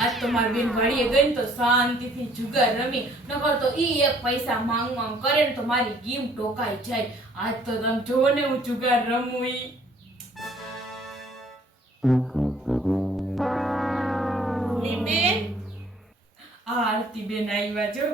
આજ તો મારી બેન વાડીએ ગઈ ને તો શાંતિથી જુગાર રમી, નકર તો ઈ એક પૈસા માંગ કરે ને તો મારી ગીમ ટોકાઈ જાય. આજ તો તમે જોવો ને હું જુગાર રમું ઈ. બેન આ આરતી બેન આવ્યા જો.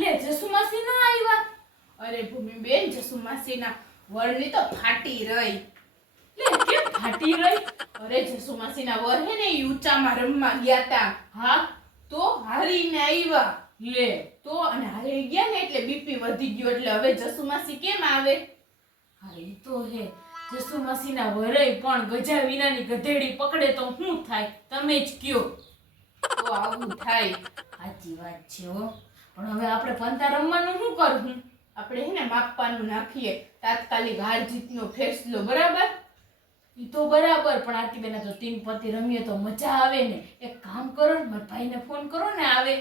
લે જસુ માસી ના આવ્યા. અરે ભૂમિબેન જસુ માસીના વરની તો ફાટી રહી. લે કેમ ફાટી રહી? અરે જસુ માસીના વર હે ને ઈ ઊંચામાં રમવા ગયા તા. હા તો હારીને આવ્યા. લે તો અને હારી ગયા ને એટલે બીપી વધી ગયો એટલે હવે જસુ માસી કેમ આવે? હા ઈ તો હે. જસુ માસીના વરય પણ ગજા વિનાની ગધેડી પકડે તો શું થાય તમે જ કયો. તો આવું થાય. સાચી વાત છે હો. પણ હવે આપણે પંતા રમવાનું શું કરવું? આપણે હે ને માપવાનું નાખીએ તાત્કાલિક હાર જીતનો ફેસલો, બરાબર? ઈ તો બરાબર, પણ આરતી બેન તો તીન પતિ રમીએ તો મજા આવે ને. એક કામ કરો ને મારા ભાઈને ફોન કરો ને આવે.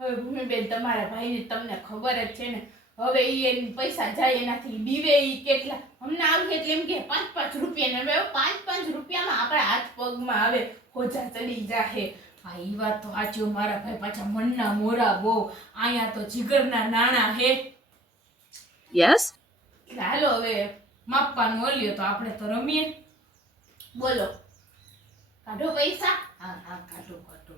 હવે ભૂમિબેન તમારા ભાઈને તમને ખબર જ છે ને, હવે ઈ એન પૈસા જાય એનાથી બીવે ઈ કેટલા. હમણાં આવી એટલે એમ કે 5-5 રૂપિયા ને હવે 5-5 રૂપિયામાં આપણા હાથ પગમાં આવે ખોજા ચડી જાહે. હા ઈ વાત તો સાચી. મારા ભાઈ પાછા મનના મોરા બહુ. અહીંયા તો જીગરના નાણા હે. યસ. હાલો હવે માપવાનું ઓલ્યો તો આપણે તો રમીએ. બોલો, કાઢો પૈસા. હા હા કાઢો કાઢો.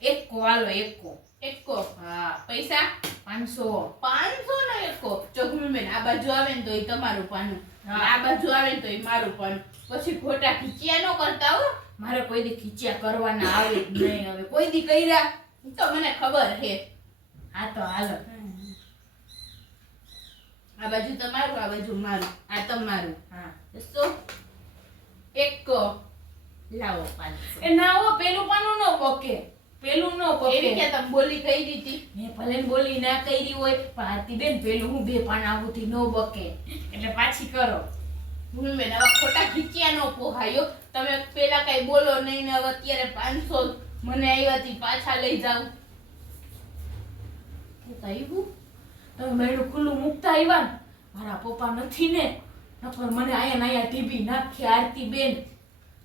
એકો હાલો એકો. એકો. હા પૈસા 500. 500 નો એકો. જો ભૂમિબેન આ બાજુ આવે ને તો ઈ તમારું પાનું, હા. આ બાજુ આવે ને તો ઈ મારું પાનું. પછી ખોટા ખીચિયા નો કરતા હો. મારે કોઈ દી ખીચ્યા કરવાના આવે જ નહીં. હવે કોઈ દી કર્યા ઈ તો મને ખબર છે. હા તો હાલો. આ બાજુ તમારું, આ બાજુ મારું, આ તમારું. હા દસો એકો. લાવો 500. એ ના હો, પેલું પાનું નો બકે. પેલું નો એની બકે. કે તમે બોલી કઈ દીધી. મેં ભલે ને બોલી ના કરી હોય પણ આરતી બેન પેલું હું 2 પાન આવુંથી નો બકે એટલે પાછી કરો. ભૂમિબેન હવે ખોટા ખીચિયા નો પોહાયો. તમે પેલા કઈ બોલો નહીં ને હવે અત્યારે 500 મને આવ્યાથી પાછા લઈ જાવ. એ તો આવ્યું. તમે મેળું ખુલ્લું મૂકતા આવ્યા ને. મારા પપ્પા નથી ને, નકર મને આયા ને આયા ટીબી નાખી આરતી બેન.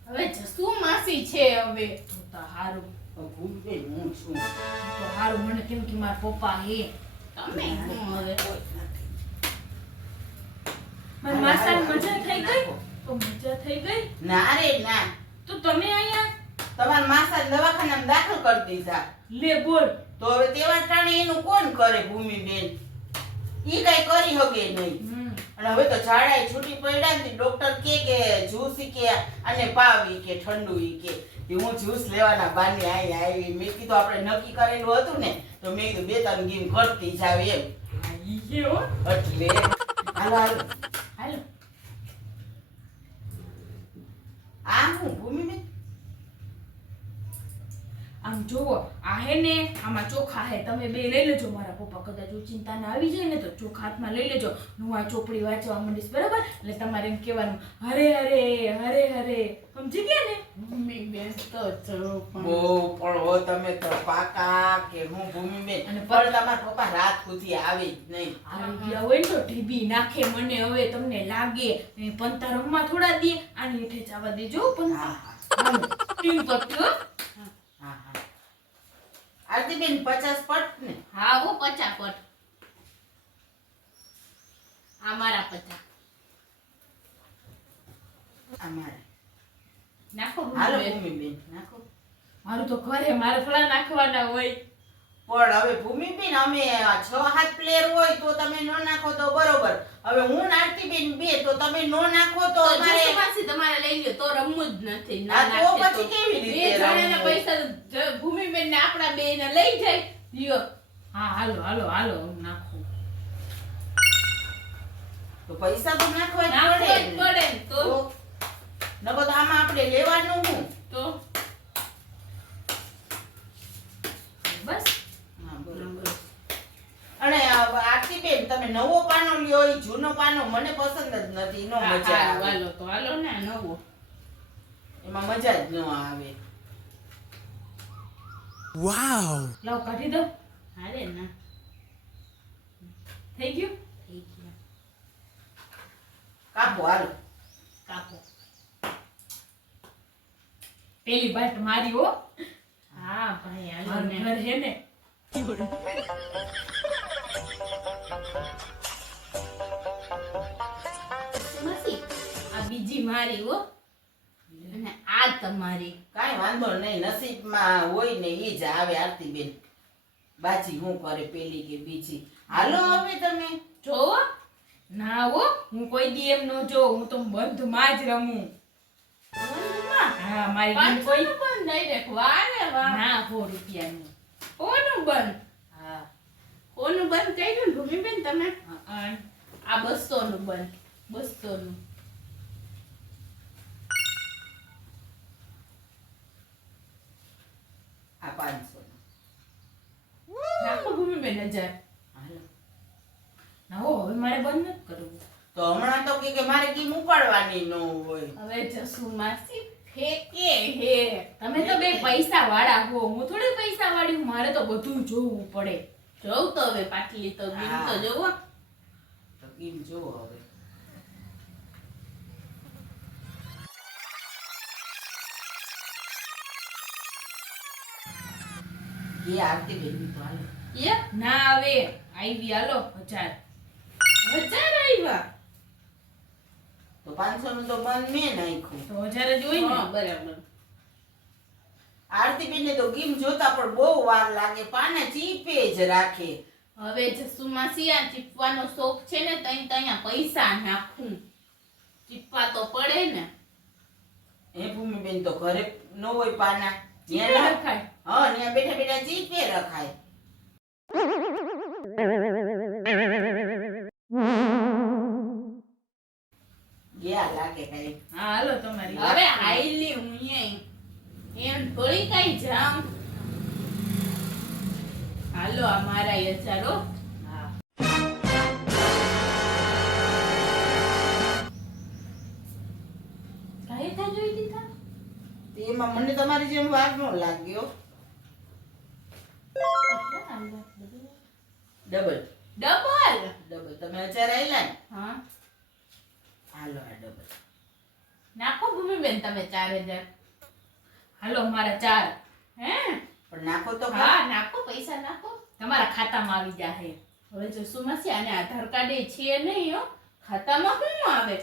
હવે જસુ માસી છે હવે. તો હારું. ભૂમિબેન હું છું. તો હારું મને કેમ કે મારા પપ્પા હે. તમે હું હવે મારી માસાને મજા થઈ ગઈ. તો મજા થઈ ગઈ. ના રે ના, તો તમે આયા તમારા માસા દવાખાનામાં દાખલ કરી દીધા. લે બોલ. તો હવે તેવા ટાણે એનું કોણ કરે ભૂમિબેન? ઈ કઈ કરી હગે નહીં. અને હવે તો ઝાડા છૂટી પડ્યા ને ડોક્ટર કે જ્યુસ ઈ કે અને પાવી કે ઠંડુ ઈ કે હું જ્યુસ લેવાના બાને અહીં આવી. મેં કીધું આપણે નક્કી કરેલું હતું ને તો મેં કીધું 2-3 ગેમ કરતી જાવ એમ. હા ઈ છે હો. એટલે હાલો હાલો. હાલો. આ હું ભૂમિબેન? આમ જોવો આ હે ને આમાં ચોખા હે. તમે બે લઈ લેજો. મારા પપ્પા કદાચ ચિંતા ના આવી જાય ને તો ચોખા હાથમાં લઈ લેજો. હું આ ચોપડી વાંચવા માંડીશ, બરાબર? એટલે તમારે એમ કહેવાનું હરે હરે હરે હરે. સમજી ગયા ને? ભૂમિબેન તો જો પણ બહુ પણ હો તમે તો પાકા કે હું ભૂમિબેન. અને પણ તમારા પપ્પા રાત સુધી આવે જ નહીં. આવી ગયા હોય ને તો ઢીબી નાખે મને. હવે તમને લાગે એ પંતા રમવા થોડા દે. આની હેઠે જવા દેજો પંતા. હા હા હાલો. ટીમ પત્યો. હા હા. આરતીબેન 50 પટ ને? હા હો 50 પટ. આ મારા 50 અમારે નાખો હાલો ભૂમિબેન. ભૂમિબેન નાખો. મારું તો ઘરે મારે થોડા નાખવાના હોય. પણ હવે ભૂમિબેન અમે 6-7 પ્લેયર હોય તો તમે ન નાખો તો બરોબર. હવે હું ને આરતીબેન 2 તો તમે ન નાખો તો તો અમારે જસુ માસી તમારે લઈ લ્યો તો રમવું જ નથી. હા, ના તો નાખે પછી કેવી રીતે બે જણાના રમવું? પૈસા ભૂમિબેન ને આપણા બે ને લઈ જાય. લ્યો હા હાલો હાલો હાલો હું નાખું. તો પૈસા તો નાખવા જ નાખવો જ પડે ને. પડે ને તો નકર તો આમાં આપણે લેવાનું હું. તો બસ હા બરોબર. અને આરતીબેન તમે નવો પાનો લ્યો ઈ જૂનો પાનો મને પસંદ જ નથી. નો હા, મજા હાલો, આવે. હાલો તો હાલો ને આ નવો. એમાં મજા જ ન આવે. લાવ કાઢી દો. હાલે ના થઈ ગયું. થઈ ગયા. કાપો હાલો. કાપો. પેલી બાટ મારી હો. હા ભાઈ હાલો મારું ને. ઘર હે ને. માસી આ બીજી મારી હો અને આ તમારી. કાંઈ વાંધો નહીં, નસીબમાં હોય ને ઈ જ આવે. આરતીબેન બાજી હું કરે, પેલી કે બીજી? હાલો હવે તમે જોવો ના હો, હું કોઈ દી એમ નો જો, હું તો બંધમાં જ રમું. હા મારી બેન કોઈ પણ ડાયરેક્ટ વાહ ને વાહ. ના 100 રૂપિયાનું. કોનું બંધ? હા કોનું બંધ કર્યું ને ભૂમિબેન તમે? અન આ 200 નું બંધ. 200 નું. આ 500. નાખો ભૂમિબેન 1000. હાલો. ના હો, હવે મારે બંધ નથી કરવું. તો હમણાં તો કે મારે કીમ ઉપાડવાની ન હોય. હવે જસુ માસી ફેકે હે. તમે તો બે પૈસા વાળા હો, હું થોડી પૈસા વાળી હું. મારે તો બધું જોવું પડે. જોઉં તો હવે પાટલી તો ગીમ તો હા. જોવો. તો કીમ જોવો હવે. એ આરતીબેન ની તો હાલો. યે ના હવે આવી હાલો 1000. 1000 આવ્યા. તો 500 નું તો બંધ મેં નાખ્યું. તો 1000 જ હોય હા ને. બરાબર. આરતીબેન ને તો ગીમ જોતા પણ બહુ વાર લાગે, પાના ચીપે જ રાખે. હવે જસુ માસી આ ચીપવાનો શોખ છે ને તઈ તઅહીંયા પૈસા નાખું. ચીપવા તો પડે ને. એ ભૂમિબેન તો ઘરે ન હોય પાના. ચીપે ન્યા ના- રખાય. હા, ત્યાં બેઠા બેઠા ચીપે રખાય. ગયા લાગે કઈ. હા હાલો તમારી હવે હાઈલી હું એમ થોડી કઈ જામ. હાલો આ મારા 1000 હો. હા. કાંઈ થાય જોઈ દીધા. તો એમાં મને તમારી જેમ વાર ન લાગ્યો. Double double. તમે 1000 આયલા ને? હા હાલો આ ડબલ. નાખો ભૂમિબેન તમે 4000. હાલો મારા 4. હે પણ નાખો તો ખરા. હા નાખો પૈસા નાખો. તમારા ખાતામાં આવી જાહે. હવે જો સુમાસી આને આધાર કાર્ડ એ છે નહીં હો. ખાતામાં શું આવે?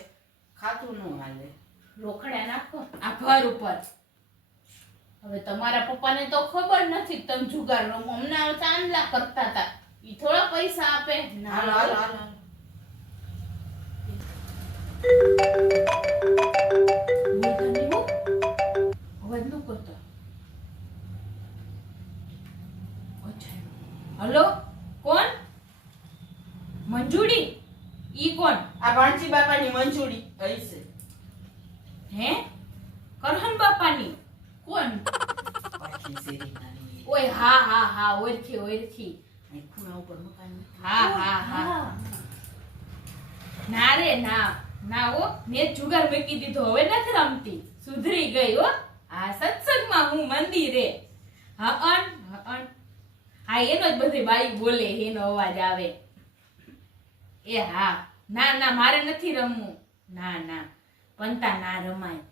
ખાતું નું હાલે. રોકડા નાખો. આ ઘર ઉપર. હવે તમારા પપ્પાને તો ખબર નથી કે તમે જુગાર રમો. હમણાં ચાંદલા કરતા હતા. ઈ થોડા પૈસા આપે. હાલો હાલો હાલો. બોલતા નહીં હો. અવાજ ન કરતા. અચ્છા. હલો કોણ? મંજુડી? ઈ કોણ? આ ભાણજી બાપાની મંજૂરી કઈ છે? હે કરહન બાપાની? કોણ? પાછી શેરી નાની. ઓય હા હા હા ઓળખી ઓળખી. અહીં ખૂણા ઉપર મકાન નથી. હા હા હા. ના રે ના ના હો, મેં જુગાર મૂકી દીધો, હવે નથી રમતી, સુધરી ગઈ હો. આ સત્સંગમાં હું મંદિરે. હા એનો જ બધી બાઈ બોલે, એનો અવાજ આવે. એ હા ના ના મારે નથી રમવું. ના ના પંતા ના રમાય.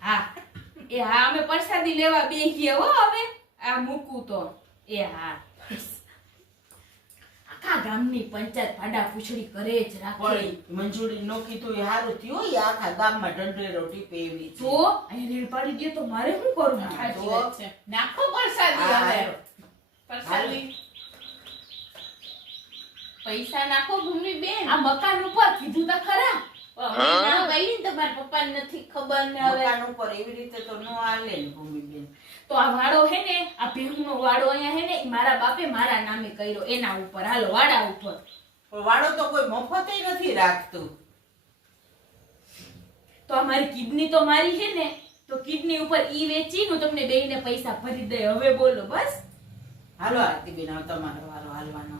હા એ હા અમે પ્રસાદી લેવા બેહીએ હો. હવે આ મૂકું તો એ હા. આખા ગામની પંચાયત પાડા પૂછડી કરે જ રાખે. પણ મંજૂરી નો કીધું એ હારું થયું. એ આખા ગામમાં ઢંઢેરો ટીપે એવી છે. તો અહીં રેડ પાડી દે તો મારે શું કરવું? સાચી વાત છે. નાખો પ્રસાદી હા, હવે. હાલો. પ્રસાદી. પૈસા નાખો ભૂમિબેન. આ મકાન ઉપર કીધું તો ખરા. હમણાં ગઈ ને તમારા પપ્પાને નથી ખબર ને હવે. મકાન ઉપર એવી રીતે તો નો હાલે ને ભૂમિબેન. તો આ વાડો હે ને, આ ભેહુંનો વાડો અહીંયા હે ને, ઈ મારા બાપે મારા નામે કર્યો, એના ઉપર. હાલો વાડા ઉપર. પણ વાળો તો કોઈ મફતે નથી રાખતું. તો આ મારી કિડની તો મારી હે ને, તો કિડની ઉપર ઈ વેચી હું તમને બેયને પૈસા ભરી દે. હવે બોલો બસ. હાલો આરતીબેન, હવે તમારો વારો હાલવાનો.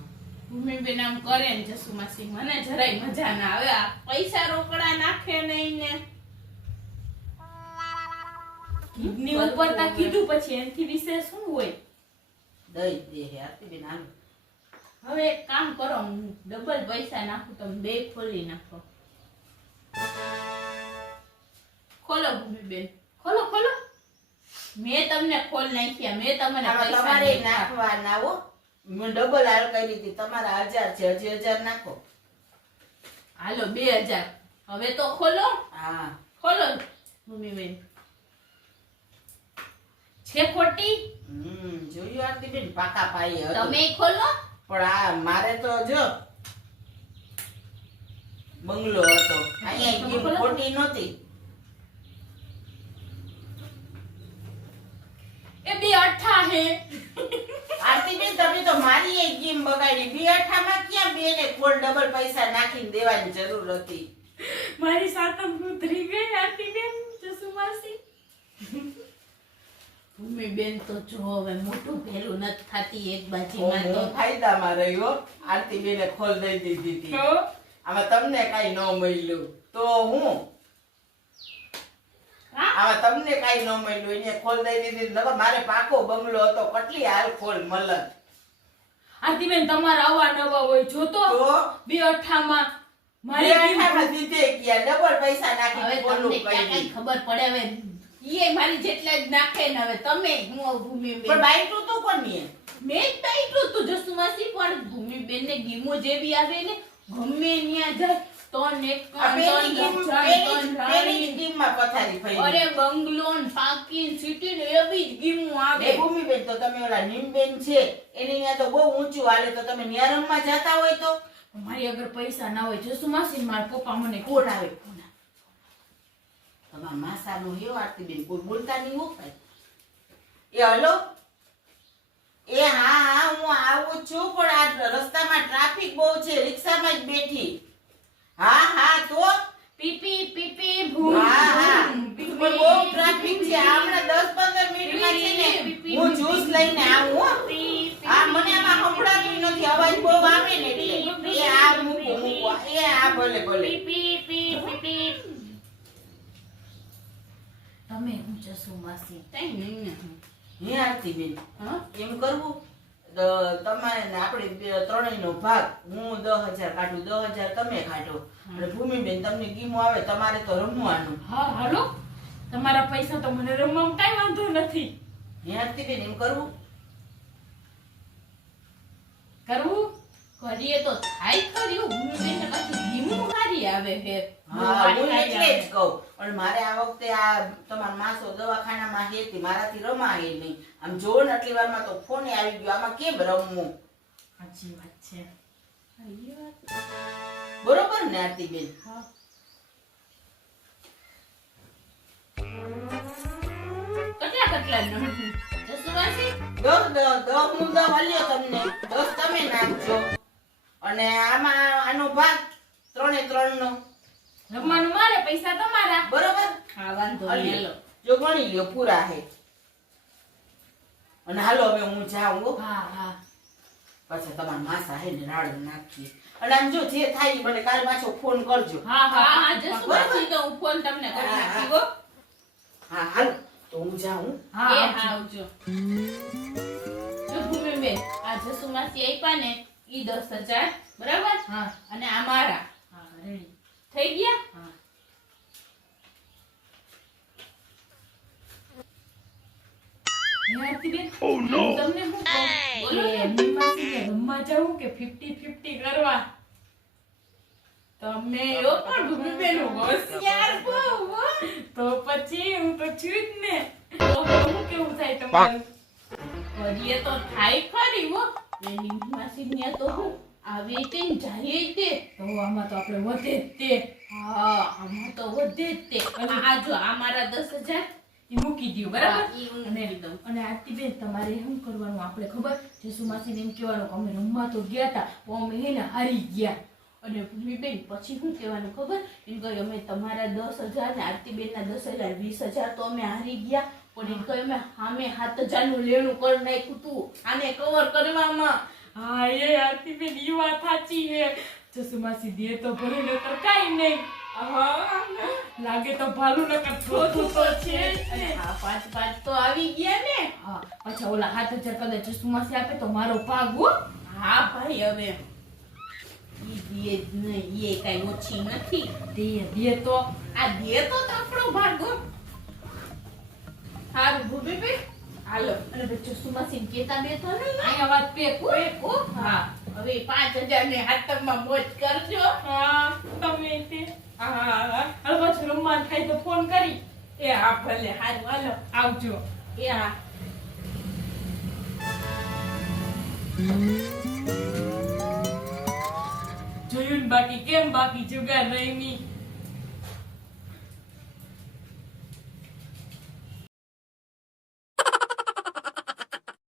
ભૂમિબેન આમ કરે ને જસુ માસી મને જરાય મજા ના આવે. આ પૈસા રોકડા નાખે નહીં ને. કિડની ઉપર તા કીધું, પછી એનથી વિશેષ શું હોય? દઈ દે હે આરતીબેન. હાલો. હવે એક કામ કરો, હું ડબલ પૈસા નાખું, તમે બે ખોલી નાખો. ખોલો ભૂમિબેન, ખોલો ખોલો. મેં તમને ખોલ નાખ્યા, મેં તમને આમાં પૈસા તમારે નાખ્યા. નાખવાના હો. મેં ડબલ હાલ કરી હતી, તમારા 1000 છે, હજી 1000 નાખો. હાલો 2000. હવે તો ખોલો, હા ખોલો ભૂમિબેન. છે ખોટી? જોયું આરતીબેન, પાકા પાયે હતું. તમે ખોલો. પણ આ મારે તો જો બંગલો હતો, અહીંયા તમે ગીમ ખોલો. ખોટી નહોતી. એ બે અઠ્ઠા હે. આરતીબેન તમે તો મારી એક ગેમ બગાડી. 28 ક્યાં બેને ખોલ ડબલ પૈસા નાખીને દેવાની જરૂર હતી. મારી સાતમ ઉતરી ગઈ આરતીબેન, જસુ માસી. ભૂમિબેન તો જો હવે મોટું ભેલું નથી થાતી એક હું બાજીમાં તો. ફાયદામાં રહ્યો. આરતીબેને ખોલ દઈ દીધી હતી. તો આમાં તમને કાઈ ન મળ્યું તો હું હા? આમાં તમને કાઈ ન મળ્યું, એને ખોલ દઈ દીધી. નકર મારે પાકો બંગલો હતો, કેટલી હાલ ખોલ મળત. આરતીબેન તમારા આવા નવા હોય જોતો તો 28 મારી બે ગીમ આઠામાં દીધે ગયા, ડબલ પૈસા હવે નાખી તમને ખોલું ક્યાં કરી. કઈ ખબર પડે હવે. ઈએ મારી જેટલા જ નાખે ને હવે તમે હું ભૂમિબેન. પણ બાઈટું તો કોની હે? મેં જ બાઈટું તું જસુમાસી, પણ ભૂમિબેન ને ગીમો જેવી આવે ને ગમે ન્યા જાય તન એક આ પેલી તન ગેમ રક્ષણ, તન પેલી રાણી. જ ગેમમાં પથારી ફરી. અરે બંગલો ને પાકી ને સિટી ને એવી જ ગીમો આવે. એ ભૂમિબેન તો તમે ઓલા નીમબેન છે એની ત્યાં તો બહુ ઊંચું હાલે, તો તમે ન્યા રમવા જાતા હોય તો મારી અગર પૈસા ના હોય જસુ માસી ને મારા પપ્પા મને કોણ આવે? કોણ આવે? તમારા માસાનો હેવ આરતીબેન, કોઈ બોલતા નહીં હો કાંઈ. એ હલો, એ હા હું આવું છું, પણ આ રસ્તામાં ટ્રાફિક બહુ છે, રિક્ષામાં જ બેઠી. હા તો પીપી પીપી ભૂમ હા ભૂમ, પણ બહુ ટ્રાફિક છે. હમણાં 10-15 મિનિટમાં છે ને હું જ્યુસ લઈને આવું હો. હા મને આમાં સંભળાતું નથી, અવાજ બહુ આવે ને એટલે. એ આ મૂકો, એ આ ભલે પીપી પીપી. તમે હું જસુ માસી કઈ નહીં ને. હે આરતીબેન, હા? એમ કરવું તો તમારે ને આપણે ત્રણેયનો ભાગ, હું 10,000 કાઢું, 10,000 તમે કાઢો, અને ભૂમિબેન તમને ગીમો આવે, તમારે તો રમવાનું. હા હાલો, તમારા પૈસા તો મને રમવામાં કાંઈ વાંધો નથી. હે આરતીબેન, એમ કરવું? કરવું? કરીએ તો થાય ખરી. ભૂમિબેન ને પાછી ગીમો હારી આવે છે. હા હું એટલે જ કહું. પણ મારે આ વખતે આ તમારા માસો દવાખાનામાં હતી, મારાથી રમાય નહીં. આમ જોવો ને આટલી વારમાં તો ફોને આવી ગયો, આમાં કેમ રમવું? સાચી વાત છે. બરોબર ને આરતીબેન? હા. કેટલા નંબર જસુમાસી? 10 હું 10 આલ્યો તમને, 10 તમે નાખજો, અને આમાં આનો ભાગ 3 નો. રમવાનું મારે, પૈસા તમારા. બરોબર? હા વાંધો હાલો. નહીં. હાલો. જો ગણી લ્યો, પૂરા હે. અને હાલો હવે હું જાઉં હો. હા પાછા તમારા માસા હે ને રાડ નાખીએ. અને આમ જો જે થાય ઈ મને કાલ પાછો ફોન કરજો. હા હા જસુમાસી તો હું ફોન તમને કરી હા, નાખી હા. હો. હા હાલો તો હું જાઉં. એ હા હા આવજો. જો ભૂમિબેન, આ જસુમાસી આપ્યા ને ઈ 10,000 બરાબર, હા અને આ મારા હા રેડી. થઈ ગયા. હા આરતીબેન, તમને શું કહું? બોલો ને. એમની માસીને રમવા જાવું કે 50-50 કરવા? તમે યો પણ ભૂમિબેન હોશિયાર બહુ હો. તો પછી હું તો છું જ ને. તો હું કેવું થાય તમારે? કરીએ તો થાય ખરી હો. એની માસી ને તો હું આવે તે ને જાય તે. તો આમાં તો આપણે વધે જ તે. હા આમાં તો વધે જ તે. આ જો આ મારા 10,000 ઈ મૂકી દ્યો બરાબર. હા, ઈ હું મૂકી દઉં. અને આરતીબેન તમારે શું કરવાનું આપણે ખબર? જસુમાસીને એમ કહેવાનું કે અમે રમવા તો ગયા તા, પણ અમે હે ને હારી ગયા. અને ભૂમિબેન પછી શું કહેવાનું ખબર? એમ કહ્યું અમે તમારા 10,000 ને આરતીબેનના 10,000 20,000 તો અમે હારી ગયા, પણ એમ કહ્યું અમે સામે 7,000 નું લેણું કરી નાખ્યું તું આને કવર કરવામાં. હા એ આરતીબેન ઈ વાત સાચી હે. જસુમાસી દે તો ભલે નકર કાંઈ નહીં. લાગે તો ભાલું નકર થોતું તો છે જ ને. આ 5,500 તો આવી ગયા ને. હા પાછા ઓલા 7,000 કદાચ જસુમાસી આપે તો મારો ભાગ હો. હા ભાઈ હવે ઈ દે જ નહીં, એ કાંઈ ઓછી નથી. દે તો આ દે તો આપણો ભાગો. હારું ભૂમિબેન, હાલો. અને બચ્ચો સુમાસીને કેતા બે તો નહીં. અહીંયા વાત પેક હો. હા, હવે 5000 ને હાથમાં મોજ કરજો. હા તમે તે હા હાલ પાછું રમવાનું થાય તો ફોન કરી. એ હા ભલે, હારું હાલો. આવજો. એ હા. જોયું ને બાકી કેમ બાકી જુગાર રમી